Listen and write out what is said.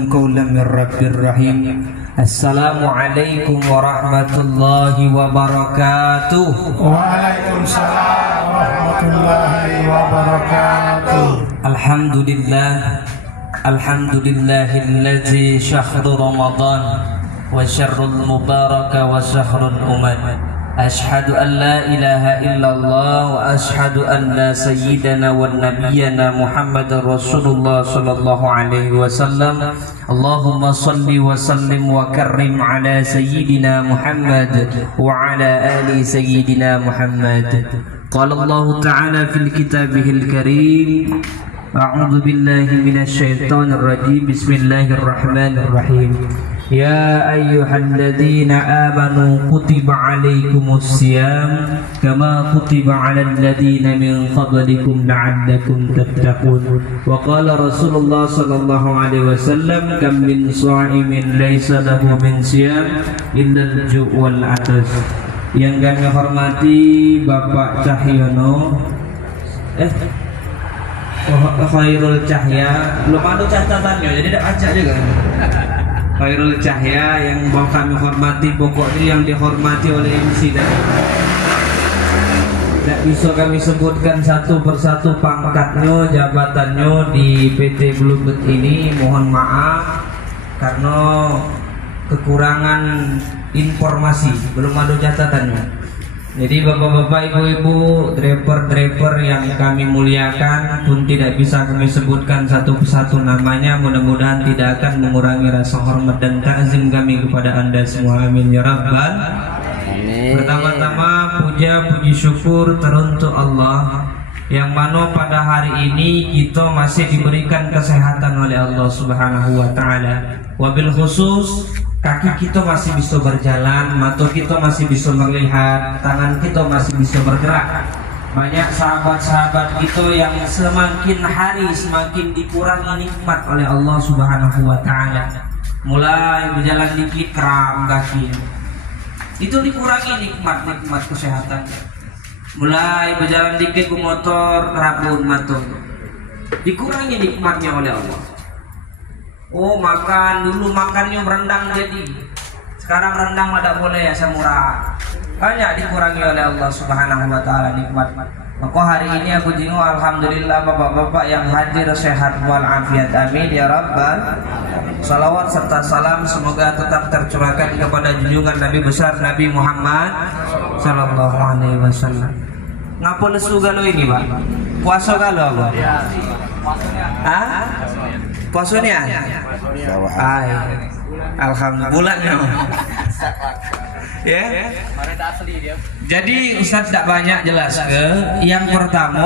قولا من رب الرحيم. السلام عليكم ورحمة الله وبركاته. وعليكم السلام ورحمة الله وبركاته. الحمد لله الذي شهر رمضان وشهر المبارك وشهر الأمم. أشهد أن لا إله إلا الله وأشهد أن سيدنا ونبينا محمد رسول الله صلى الله عليه وسلم. اللهم صل وسلم وكرم على سيدنا محمد وعلى آل سيدنا محمد. قال الله تعالى في كتابه الكريم: أعوذ بالله من الشيطان الرجيم. بسم الله الرحمن الرحيم. يا أيها الذين آمنوا كتب عليكم الصيام كما كتب على الذين من قبلكم لعلكم تتقون. وقال رسول الله صلى الله عليه وسلم: كم من صائم ليس له من صيام إلا الجوع والعطش. Yang kami hormati Bapak Cahyono Khairul Cahya, belum ada catatannya jadi tidak baca juga. Khairul Cahya yang kami hormati, pokoknya yang dihormati oleh MC tadi. Tidak bisa kami sebutkan satu persatu pangkatnya, jabatannya di PT Bluebird ini. Mohon maaf karena kekurangan informasi, belum ada catatannya. Jadi bapak-bapak, ibu-ibu, driver-driver yang kami muliakan pun tidak bisa kami sebutkan satu persatu namanya. Mudah-mudahan tidak akan mengurangi rasa hormat dan ta'zim kami kepada anda semua. Amin ya rabbal alamin. Pertama-tama puja puji syukur teruntuk Allah yang mana pada hari ini kita masih diberikan kesehatan oleh Allah Subhanahu wa taala. Wabil khusus kaki kita masih bisa berjalan, mata kita masih bisa melihat, tangan kita masih bisa bergerak. Banyak sahabat-sahabat kita yang semakin hari semakin dikurangi nikmat oleh Allah Subhanahu wa taala. Mulai berjalan dikit kram kaki, itu dikurangi nikmat kesehatan. Mulai berjalan dikit ke motor rabun mata, dikurangi nikmatnya oleh Allah. Oh, makan dulu makannya rendang, jadi sekarang rendang ada boleh ya semurah. Banyak dikurangi oleh Allah Subhanahu wa taala nikmat. Maka hari ini aku jenguk alhamdulillah bapak-bapak yang hadir sehat walafiat. Amin ya rabbal. Salawat serta salam semoga tetap tercurahkan kepada junjungan Nabi besar Nabi Muhammad sallallahu alaihi wasallam. Ngapa lesu galau ini, Pak? Puasa galau apa? Ah? Puasanya? Alhamdulillah. Ya. Jadi Ustaz tidak banyak jelas ke. Yang pertama